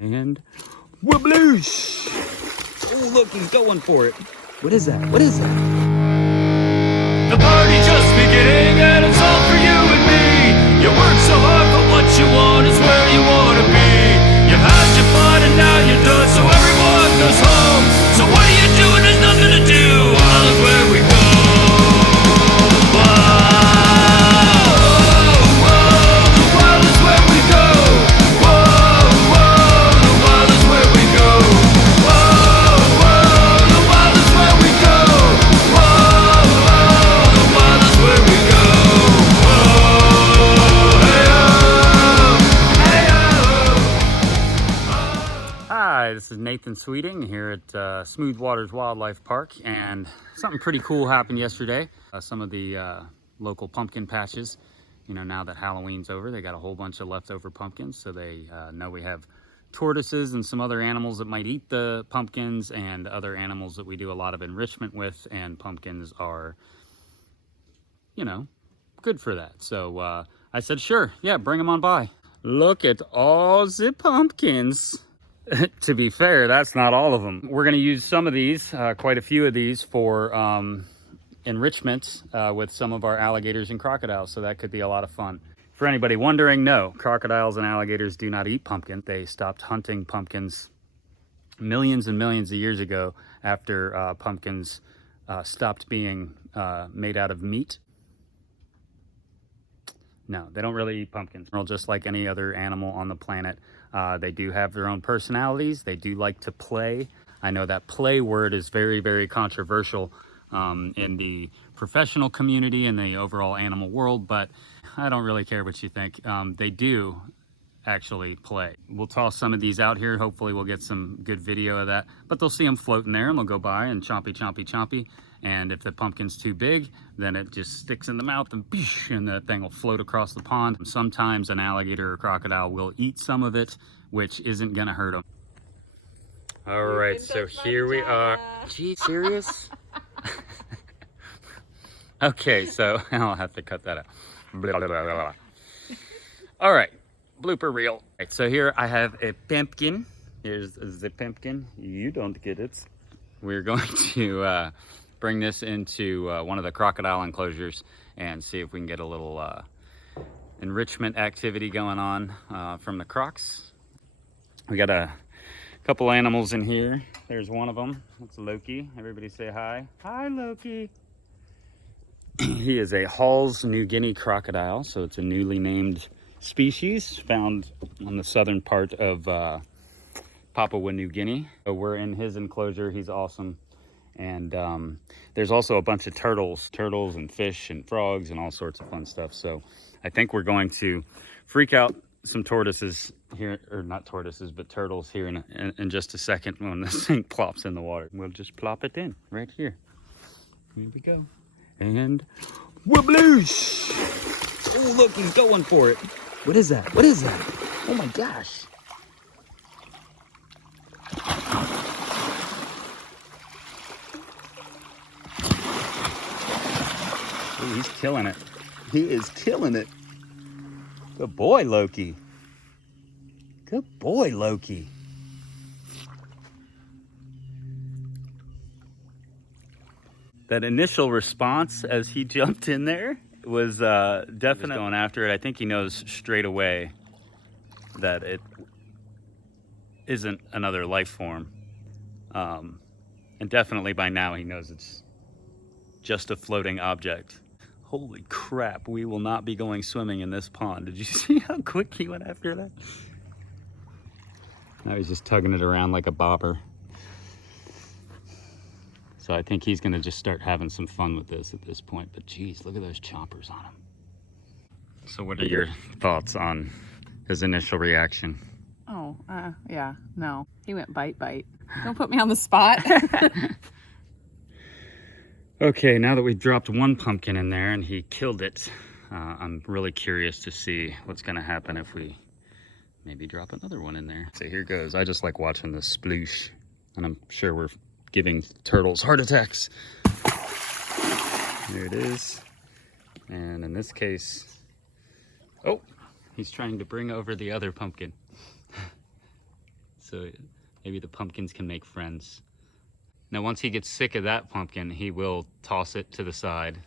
And whoobloosh! Oh, look, he's going for it. What is that? What is that? The party's just beginning and it's all for you and me. You work so hard for what you want, it's where you want to be. You've had your fun and now you're done, so everyone goes home. So what are you doing? There's nothing to do. Well, look where we go. Hi, this is Nathan Sweeting here at Smooth Waters Wildlife Park, and something pretty cool happened yesterday. Some of the local pumpkin patches, you know, now that Halloween's over, they got a whole bunch of leftover pumpkins, so they know we have tortoises and some other animals that might eat the pumpkins, and other animals that we do a lot of enrichment with, and pumpkins are, you know, good for that. So I said, sure, yeah, bring them on by. Look at all the pumpkins. To be fair, that's not all of them. We're going to use some of these, quite a few of these, for enrichment with some of our alligators and crocodiles, so that could be a lot of fun. For anybody wondering, no, crocodiles and alligators do not eat pumpkin. They stopped hunting pumpkins millions and millions of years ago after pumpkins stopped being made out of meat. No, they don't really eat pumpkins. Just like any other animal on the planet, they do have their own personalities. They do like to play. I know that play word is very, very controversial in the professional community and the overall animal world, but I don't really care what you think. They do actually play. We'll toss some of these out here. Hopefully we'll get some good video of that, but they'll see them floating there and they'll go by and chompy, chompy, chompy. And if the pumpkin's too big, then it just sticks in the mouth and the thing will float across the pond. Sometimes an alligator or crocodile will eat some of it, which isn't gonna hurt them. All right, so here we are. Gee, serious? Okay, so I'll have to cut that out. Blah, blah, blah, blah. All right, blooper reel. All right, so here I have a pumpkin. Here's the pumpkin. You don't get it. We're going to bring this into one of the crocodile enclosures and see if we can get a little enrichment activity going on from the crocs. We got a couple animals in here. There's one of them. That's Loki. Everybody say hi. Hi, Loki. He is a Hall's New Guinea crocodile, so it's a newly named species found on the southern part of Papua New Guinea. So we're in his enclosure. He's awesome. And there's also a bunch of turtles and fish and frogs and all sorts of fun stuff. So I think we're going to freak out some tortoises here, or not tortoises, but turtles here in just a second when this thing plops in the water. We'll just plop it in right here. Here we go. And whoobloosh! Oh, look, he's going for it. What is that? What is that? Oh my gosh. Ooh, he's killing it. He is killing it. Good boy, Loki. Good boy, Loki. That initial response as he jumped in there was definitely going after it. I think he knows straight away that it isn't another life form. And definitely by now he knows it's just a floating object. Holy crap, we will not be going swimming in this pond. Did you see how quick he went after that? Now he's just tugging it around like a bobber. So I think he's gonna just start having some fun with this at this point. But geez, look at those chompers on him. So what are your thoughts on his initial reaction? Oh, yeah, no. He went bite. Don't put me on the spot. Okay, now that we've dropped one pumpkin in there and he killed it, I'm really curious to see what's gonna happen if we maybe drop another one in there. So here goes. I just like watching the sploosh, and I'm sure we're giving turtles heart attacks. There it is. And in this case, oh, he's trying to bring over the other pumpkin. so maybe the pumpkins can make friends. Now, once he gets sick of that pumpkin, he will toss it to the side.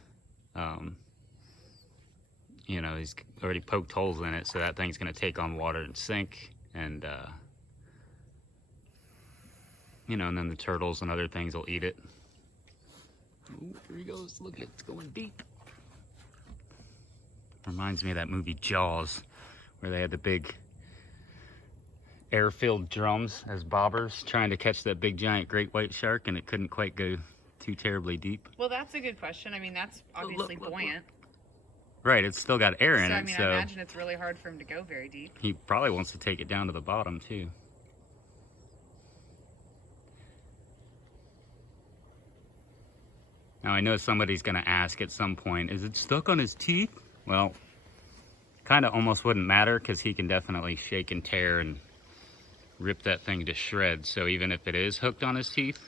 You know, he's already poked holes in it, so that thing's gonna take on water and sink, and you know, and then the turtles and other things will eat it. Ooh, here he goes, look at it, it's going deep. Reminds me of that movie Jaws, where they had the big air-filled drums as bobbers trying to catch that big giant great white shark, and it couldn't quite go too terribly deep. Well, that's a good question. I mean, that's obviously buoyant. Right, it's still got air in So, it, I mean, so I imagine it's really hard for him to go very deep. he probably wants to take it down to the bottom too. Now, I know somebody's going to ask at some point, is it stuck on his teeth? Well, kind of almost wouldn't matter, because he can definitely shake and tear and rip that thing to shreds. So even if it is hooked on his teeth,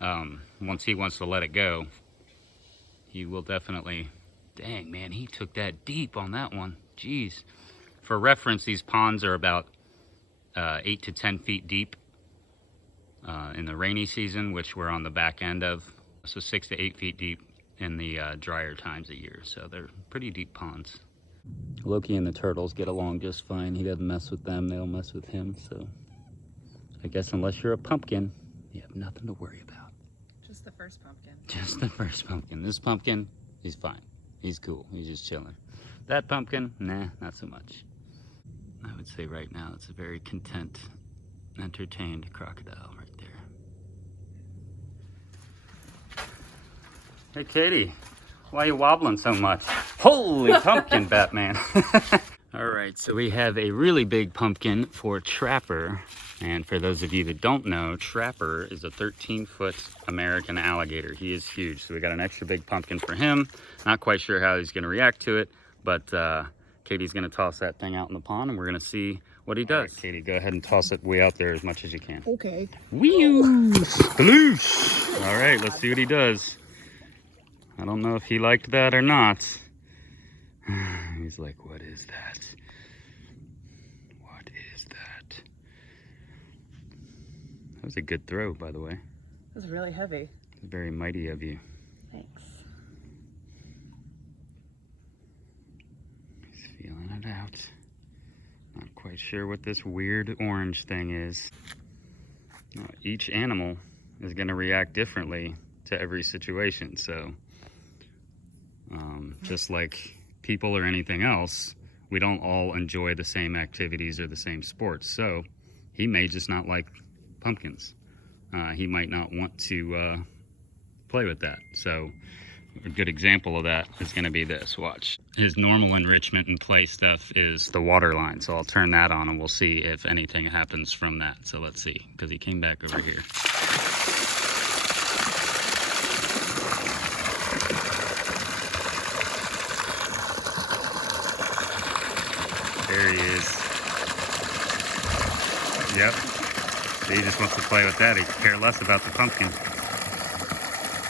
once he wants to let it go, he will definitely... Dang, man, he took that deep on that one. Jeez. For reference, these ponds are about 8 to 10 feet deep in the rainy season, which we're on the back end of. So 6 to 8 feet deep in the drier times of year. So they're pretty deep ponds. Loki and the turtles get along just fine. He doesn't mess with them, they don't mess with him. So I guess unless you're a pumpkin, you have nothing to worry about. Just the first pumpkin. Just the first pumpkin. This pumpkin, he's fine. He's cool. He's just chilling. That pumpkin, nah, not so much. I would say right now it's a very content, entertained crocodile right there. Hey, Katie, why are you wobbling so much? Holy pumpkin, Batman. All right, so we have a really big pumpkin for Trapper. And for those of you that don't know, Trapper is a 13-foot American alligator. He is huge, so we got an extra big pumpkin for him. Not quite sure how he's gonna react to it, but Katie's gonna toss that thing out in the pond, and we're gonna see what he does. Right, Katie, go ahead and toss it way out there as much as you can. Okay. Whee! Sploosh! All right, let's see what he does. I don't know if he liked that or not. He's like, what is that? What is that? That was a good throw, by the way. It was really heavy. Very mighty of you. Thanks. He's feeling it out. Not quite sure what this weird orange thing is. Now, each animal is going to react differently to every situation, so just like people or anything else, we don't all enjoy the same activities or the same sports. So he may just not like pumpkins. He might not want to play with that. So a good example of that is going to be this. Watch. His normal enrichment and play stuff is the water line. So I'll turn that on and we'll see if anything happens from that. So let's see, because he came back over here. There he is. Yep. So he just wants to play with that. He could care less about the pumpkin.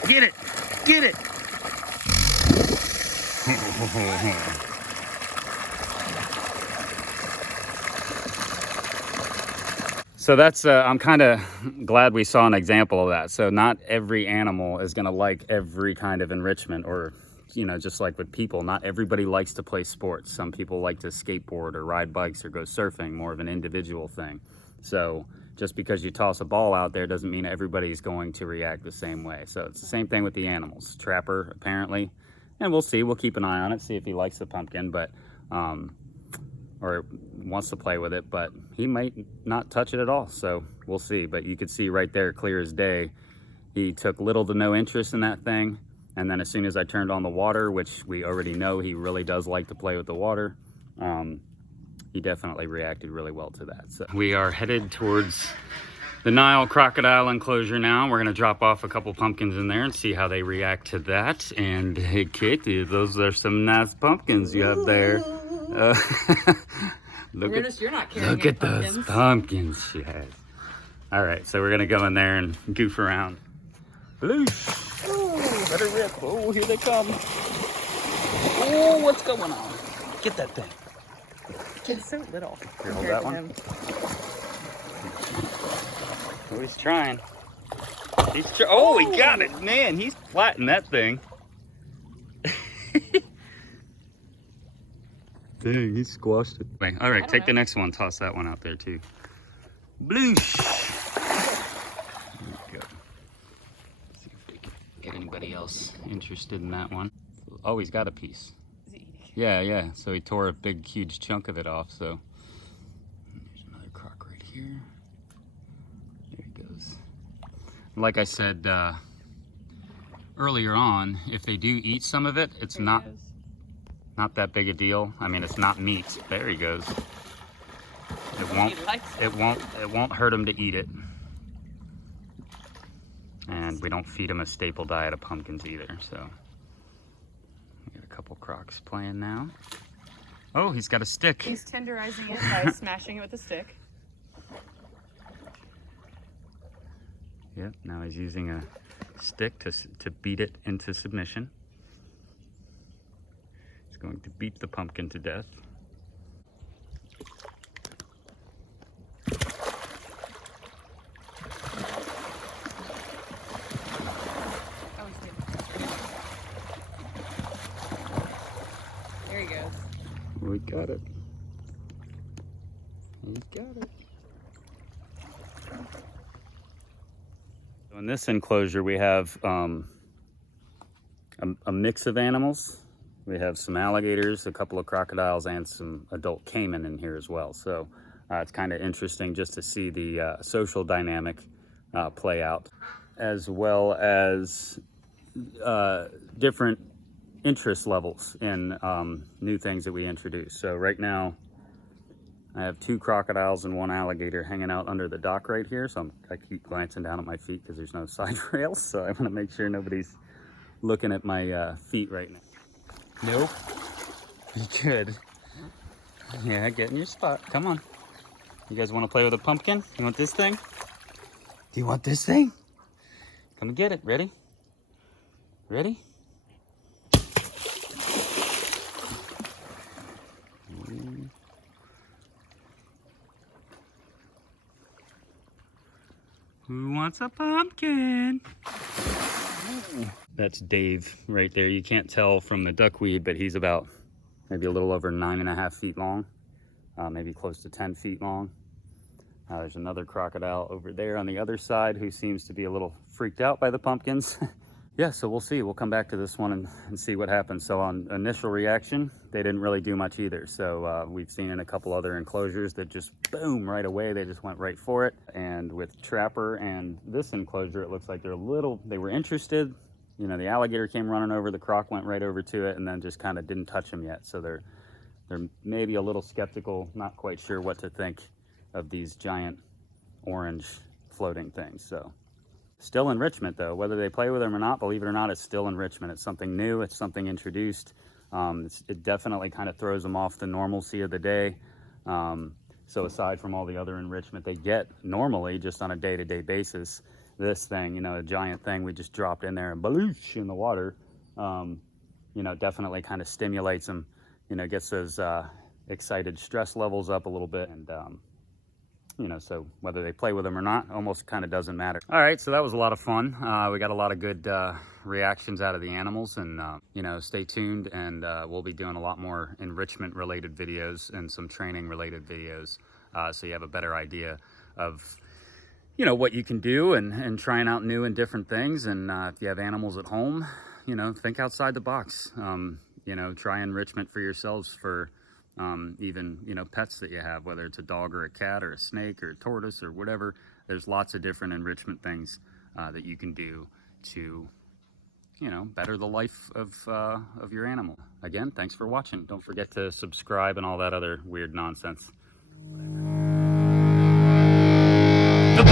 Get it! Get it! So that's, I'm kind of glad we saw an example of that. So not every animal is going to like every kind of enrichment, or you know, just like with people, not everybody likes to play sports. Some people like to skateboard or ride bikes or go surfing, more of an individual thing. So just because you toss a ball out there doesn't mean everybody's going to react the same way. So it's the same thing with the animals. Trapper, apparently, and we'll see, we'll keep an eye on it, see if he likes the pumpkin, but, or wants to play with it, but he might not touch it at all. So we'll see, but you could see right there, clear as day, he took little to no interest in that thing. And then as soon as I turned on the water, which we already know he really does like to play with the water, he definitely reacted really well to that. So we are headed towards the Nile crocodile enclosure now. We're gonna drop off a couple pumpkins in there and see how they react to that. And hey, Katie, those are some nice pumpkins you have there. Look at those pumpkins she has. All right, so we're gonna go in there and goof around. Bloosh. Oh, let it rip. Oh, here they come. Oh, what's going on? Get that thing. It's so little. Here, hold that one. Oh, he's trying. Oh, he got it. Man, he's flattened that thing. Dang, he squashed it. Wait, all right, take the next one. Toss that one out there too. Bloosh. There we go. See if we can get anybody else interested in that one. Oh, he's got a piece. Is he eating? Yeah, yeah. So he tore a big, huge chunk of it off. So there's another croc right here. There he goes. Like I said earlier on, if they do eat some of it, it's not that big a deal. I mean, it's not meat. There he goes. It won't hurt him to eat it. And we don't feed him a staple diet of pumpkins either. So we got a couple crocs playing now. Oh, he's got a stick. He's tenderizing it by smashing it with a stick. Yep, now he's using a stick to beat it into submission. He's going to beat the pumpkin to death. Oh, he's good. There he goes. We got it. He's got it. In this enclosure, we have a mix of animals. We have some alligators, a couple of crocodiles, and some adult caiman in here as well. So it's kind of interesting just to see the social dynamic play out, as well as different interest levels in new things that we introduce. So right now, I have 2 crocodiles and 1 alligator hanging out under the dock right here. So I keep glancing down at my feet because there's no side rails. So I want to make sure nobody's looking at my feet right now. Nope. Good. Yeah, get in your spot. Come on. You guys want to play with a pumpkin? You want this thing? Do you want this thing? Come and get it. Ready? Ready? Who wants a pumpkin? That's Dave right there. You can't tell from the duckweed, but he's about maybe a little over 9.5 feet long, maybe close to 10 feet long. There's another crocodile over there on the other side who seems to be a little freaked out by the pumpkins. Yeah, so we'll see. We'll come back to this one and see what happens. So on initial reaction, they didn't really do much either. So we've seen in a couple other enclosures that just boom, right away, they just went right for it. And with Trapper and this enclosure, it looks like they were interested. You know, the alligator came running over, the croc went right over to it and then just kind of didn't touch him yet. So they're maybe a little skeptical, not quite sure what to think of these giant orange floating things. So still enrichment though, whether they play with them or not, believe it or not, it's still enrichment. It's something new, it's something introduced. It definitely kind of throws them off the normalcy of the day. So aside from all the other enrichment they get normally just on a day-to-day basis, this thing, you know, a giant thing we just dropped in there and baloosh in the water, you know, definitely kind of stimulates them, you know, gets those excited stress levels up a little bit. And you know, so whether they play with them or not, almost kind of doesn't matter. All right, so that was a lot of fun. We got a lot of good reactions out of the animals, and you know, stay tuned, and we'll be doing a lot more enrichment related videos and some training related videos, so you have a better idea of, you know, what you can do and trying out new and different things. And if you have animals at home, you know, think outside the box. You know, try enrichment for yourselves for even, you know, pets that you have, whether it's a dog or a cat or a snake or a tortoise or whatever. There's lots of different enrichment things that you can do to, you know, better the life of your animal. Again, thanks for watching. Don't forget to subscribe and all that other weird nonsense. The